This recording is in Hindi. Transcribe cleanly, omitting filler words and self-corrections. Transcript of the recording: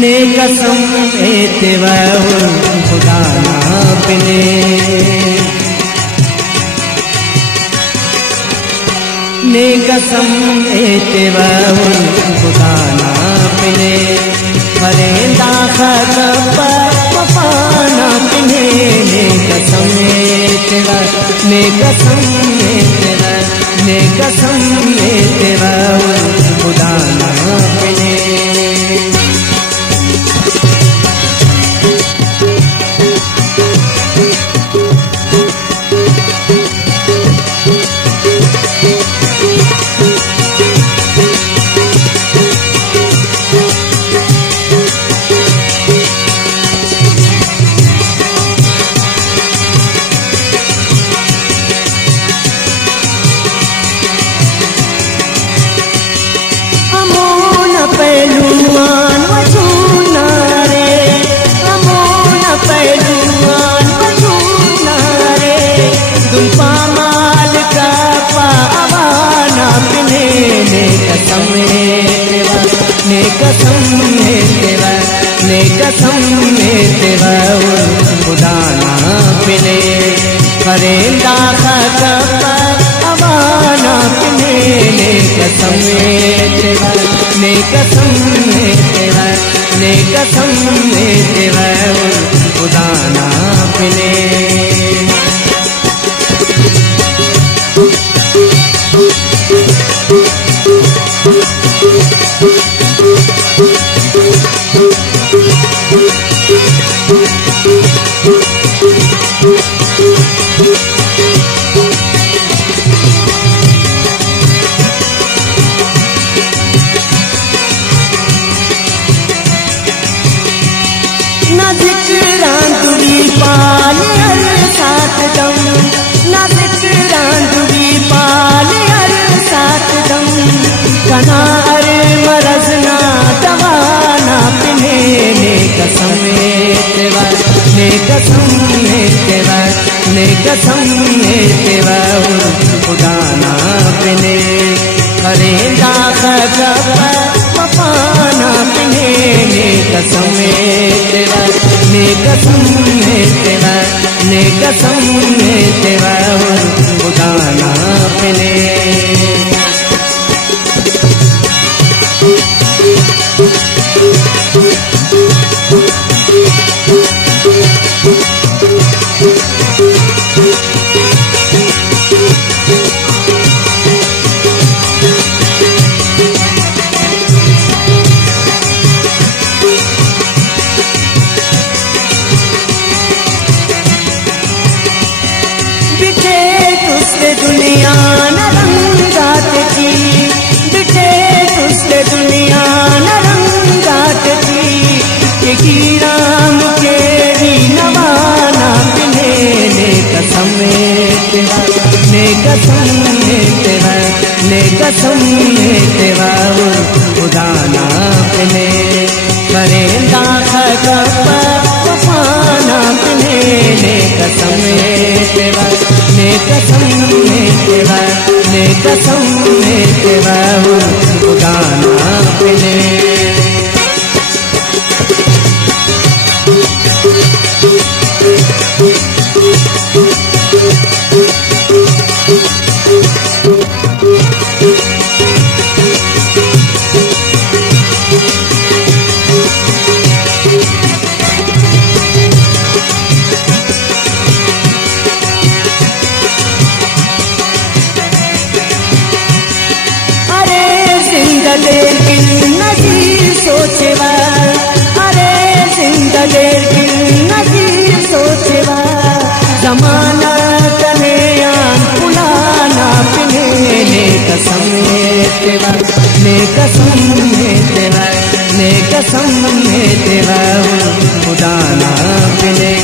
ने कसम एतवा खुदा ना पिने ने कसम एतवा खुदा ना पिने फरेंदा खतब वफाना पिने ने कसम एतवा ने कसम एतवा ने कसम एतवा खुदा ना पिने पहलुआन वजूना रे अमोन पहलुआन वजूना रे तुम पामाल का पावाना पिने ने कसम तेवा ने कसम तेवा ने कसम तेवा खुदा ना पिने फरेंदा खतब अवाना पिने ने कसम तेवा ने कसम तेवा ने कसम तेवा खुदा ना पिने न जिक्रांतुरी पाल हर साथ दम न जिक्रांतुरी पाल हर साथ दम कना हर मरज ना दवा ना पिने ने कसम तेवा ने कसम तेवा ने कसम तेवा खुदा ना पिने करेंदा खतब वफाना पिने ने कसम तेवा ने कसम तेवा ने कसम तेवा खुदा ना पिने दुनिया न रंगात की बिटे तुझसे दुनिया न रंगात की कि राम के भी नवाना पिने ने कसम तेवा ने कसम तेवा ने कसम तेवा खुदा ना पिने करेंदा खतब वफाना पिने ने कसम तेवा ने कसम तेवा ने कसम तेवा खुदा ना पिने लेकिन नदी सोचवा अरे जिंदगी नदी सोचवा जमाना तने आन पुलाना पिने ने कसम तेवा ने कसम तेवा ने कसम तेवा खुदा ना पिने